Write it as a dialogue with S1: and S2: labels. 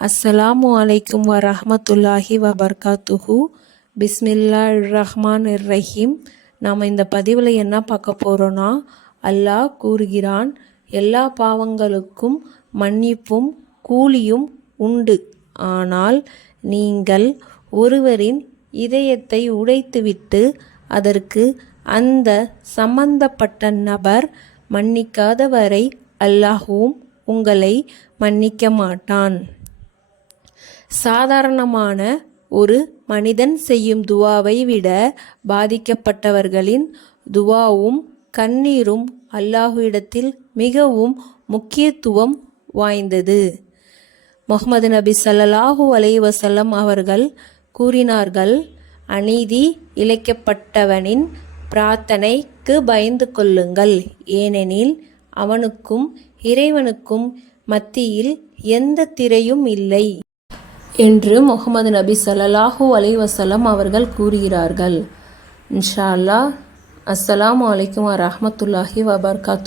S1: அஸ்ஸலாமு அலைக்கும் வரஹமத்துல்லாஹி வபர்காத்துஹு பிஸ்மில்லா ரஹ்மான் ரஹீம் நாம் இந்த பதிவில் என்ன பார்க்க போகிறோன்னா அல்லாஹ் கூறுகிறான் எல்லா பாவங்களுக்கும் மன்னிப்பும் கூலியும் உண்டு. ஆனால் நீங்கள் ஒருவரின் இதயத்தை உடைத்துவிட்டு அதற்கு அந்த சம்பந்தப்பட்ட நபர் மன்னிக்காத வரை அல்லாஹுவும் உங்களை மன்னிக்க மாட்டான். சாதாரணமான ஒரு மனிதன் செய்யும் துவாவை விட பாதிக்கப்பட்டவர்களின் துவாவும் கண்ணீரும் அல்லாஹுவிடத்தில் மிகவும் முக்கியத்துவம் வாய்ந்தது. முகமது நபி ஸல்லல்லாஹு அலைவசல்லம் அவர்கள் கூறினார்கள் அநீதி இழைக்கப்பட்டவனின் பிரார்த்தனைக்கு பயந்து கொள்ளுங்கள். ஏனெனில் அவனுக்கும் இறைவனுக்கும் மத்தியில் எந்த திரையும் இல்லை. என்று முகமது நபி ஸல்லல்லாஹு அலைவசலம் அவர்கள் கூறுகிறார்கள். இன்ஷா அல்லாஹ். அஸ்ஸலாமு அலைக்கும் வரமத்துல்லாஹி வபர்காத்து